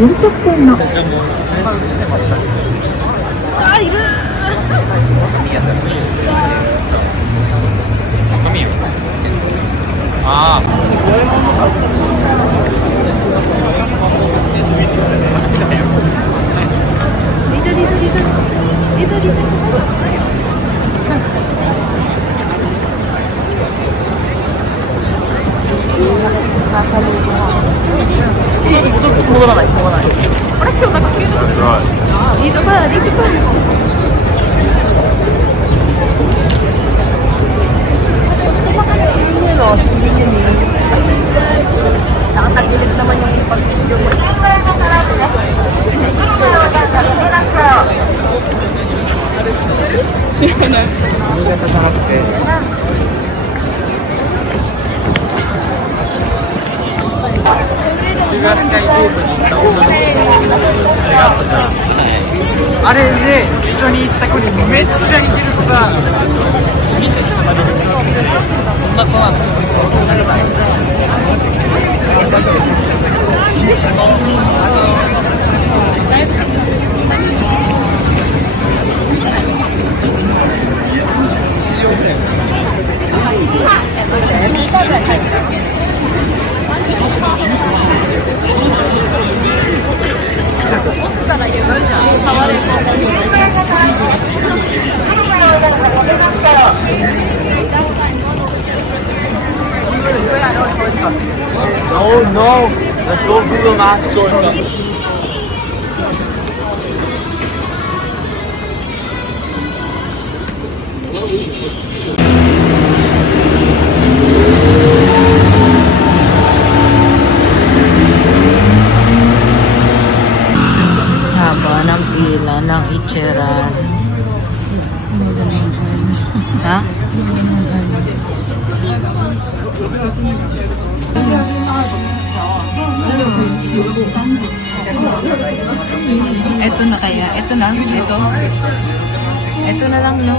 飲食店の。あ、いる。あリトリトリトリリトリトリ。戻らない、しょうがない。あれ、今日なんかDito ka, dito ka. Nakatagilid naman yung pag-video mo.あれで一緒に行った子にめっちゃ似てる子が店人まで座ってそんな子なんだ。No, no, let's go Google Maps shortcut. Haba ng pila ng Ichiran. Ha? Ito na kaya? Ito na? Ito? Ito na lang, no?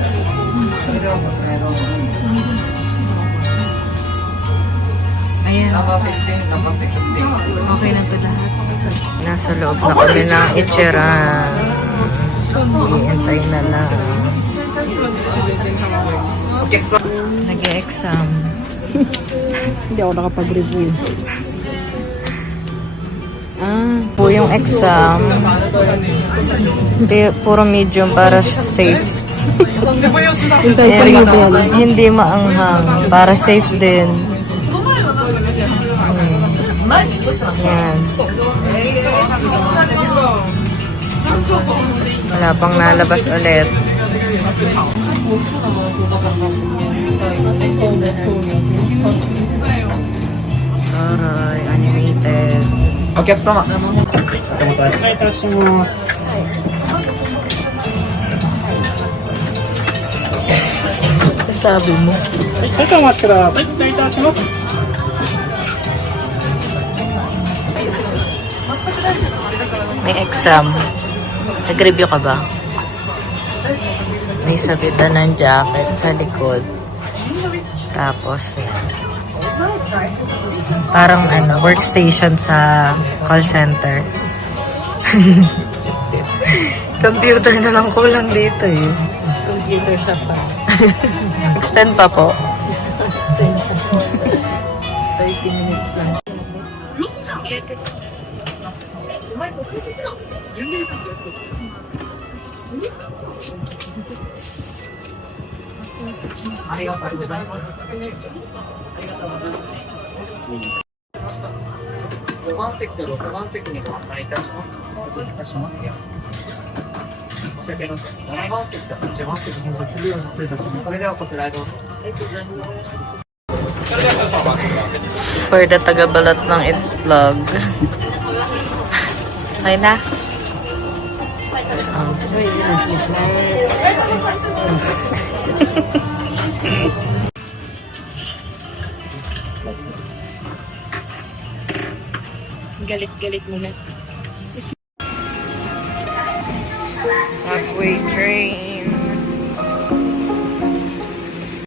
Ayan. Okay na ito lahat. Nasa loob na kami ng Ichiran. Hihintay na lang. Nag-e-exam. Hindi ako nakapag-review. Po yung exam. Puro medium para safe. Hindi maanghang. Para safe din. Yan. Wala pang nalabas ulit. Aray, animated. お客様。Sabi mo. May exam. Nag-review ka ba? May sabitan ng jacket sa likod. Tapos, parang workstation sa call center. Computer na lang kulang dito eh. Computer shop pa. Extend pa po. 30 minutes lang. For the tagabalat ng itlog. Okay na? Galit-galit mo na. Subway train.